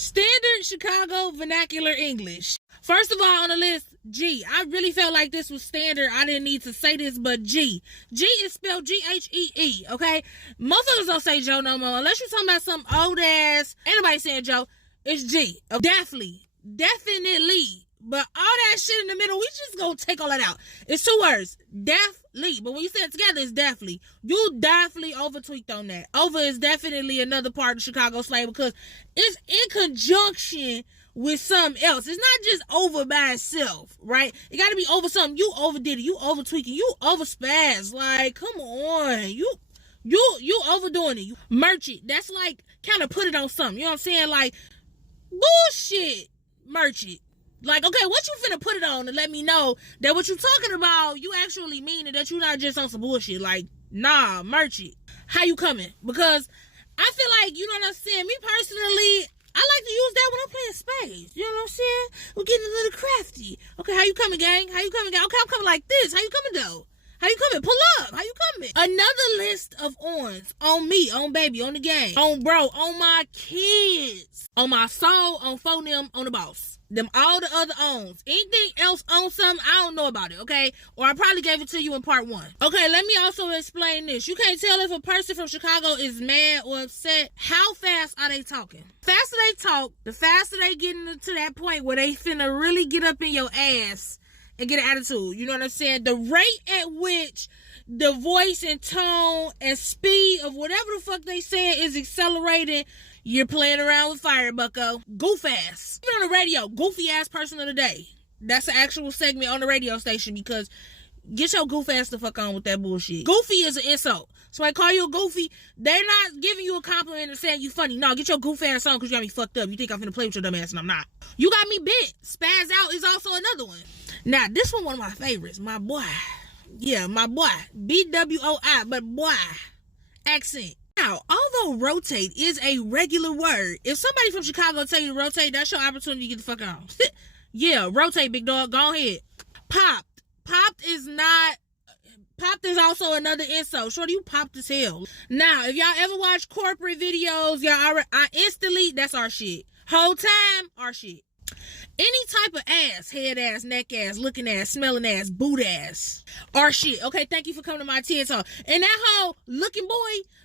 Standard Chicago vernacular English. First of all on the list, G. I really felt like this was standard. I didn't need to say this, but G. G is spelled G-H-E-E, okay? Motherfuckers don't say Joe no more. Unless you're talking about some old ass, anybody saying Joe, it's G. Definitely. But all that shit in the middle, we just gonna take all that out. It's two words. Definitely. But when you say it together, it's definitely. You definitely over-tweaked on that. Over is definitely another part of Chicago slang because it's in conjunction with something else. It's not just over by itself, right? It gotta be over something. You overdid it. You over-tweaking. You over-spaz. Like, come on. You overdoing it. You merch it. That's like, kind of put it on something. You know what I'm saying? Like, bullshit. Merch it. Like, okay, what you finna put it on to let me know that what you talking about, you actually mean it, that you not just on some bullshit. Like, nah, merch it. How you coming? Because I feel like, you know what I'm saying? Me personally, I like to use that when I'm playing spades. You know what I'm saying? We're getting a little crafty. Okay, how you coming, gang? How you coming, gang? Okay, I'm coming like this. How you coming, though? How you coming? Pull up. How you coming? Another list of ons. On me, on baby, on the gang, on bro, on my kids, on my soul, on phone them, on the boss. Them all the other owns. Anything else on something, I don't know about it, okay? Or I probably gave it to you in part one. Okay, let me also explain this. You can't tell if a person from Chicago is mad or upset. How fast are they talking? The faster they talk, the faster they get to that point where they finna really get up in your ass and get an attitude. You know what I'm saying? The rate at which the voice and tone and speed of whatever the fuck they saying is accelerating, you're playing around with fire, bucko. Goof ass. You're on the radio, goofy ass person of the day. That's an actual segment on the radio station because get your goof ass the fuck on with that bullshit. Goofy is an insult. So I call you a goofy, they're not giving you a compliment and saying you funny. No, get your goof ass on because you got me fucked up. You think I'm finna play with your dumb ass and I'm not. You got me bent. Spaz out is also another one. Now, this one of my favorites. My boy. Yeah, my boy. B-W-O-I, but boy. Accent. Now, although rotate is a regular word, if somebody from Chicago tell you to rotate, that's your opportunity to get the fuck on. Yeah, rotate, big dog. Go ahead. Popped. Popped is also another insult. Shorty, you popped as hell. Now, if y'all ever watch corporate videos, I instantly, that's our shit. Whole time, our shit. Any type of ass, head ass, neck ass, looking ass, smelling ass, boot ass, our shit. Okay, thank you for coming to my TED Talk. And that whole looking boy,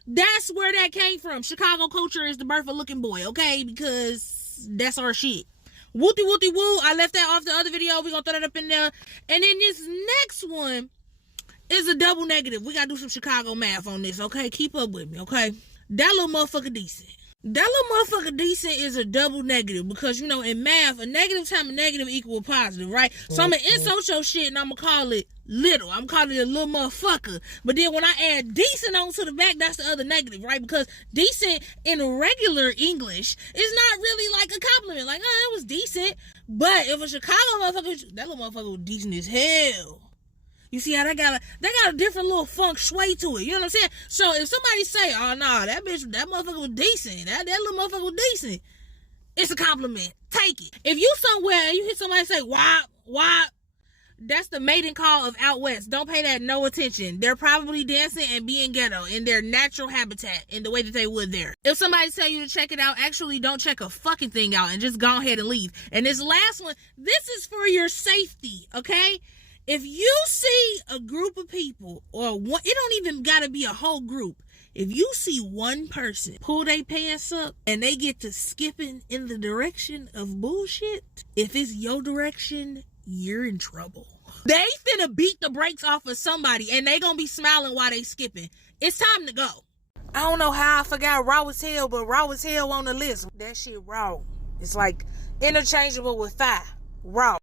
that's where that came from. Chicago culture is the birth of looking boy, okay? Because that's our shit. Wooty wooty woo. I left that off the other video. We're going to throw that up in there. And then this next one is a double negative. We got to do some Chicago math on this, okay? Keep up with me, okay? That little motherfucker decent. That little motherfucker decent is a double negative because, you know, in math, a negative times a negative equal a positive, right? So I'm going to insult your shit and I'm going to call it little. I'm calling it a little motherfucker. But then when I add decent onto the back, that's the other negative, right? Because decent in regular English is not really like a compliment. Like, oh, it was decent. But if a Chicago motherfucker, that little motherfucker was decent as hell. You see how they got a different little funk sway to it. You know what I'm saying? So if somebody say, oh nah, that motherfucker was decent. That little motherfucker was decent. It's a compliment. Take it. If you somewhere and you hear somebody say, wop, wop, that's the mating call of out west. Don't pay that no attention. They're probably dancing and being ghetto in their natural habitat in the way that they would there. If somebody tell you to check it out, actually don't check a fucking thing out and just go ahead and leave. And this last one, this is for your safety, okay? If you see a group of people, or one, it don't even gotta be a whole group. If you see one person pull their pants up and they get to skipping in the direction of bullshit, if it's your direction, you're in trouble. They finna beat the brakes off of somebody and they gonna be smiling while they skipping. It's time to go. I don't know how I forgot raw as hell, but raw as hell on the list. That shit raw. It's like interchangeable with fire. Raw.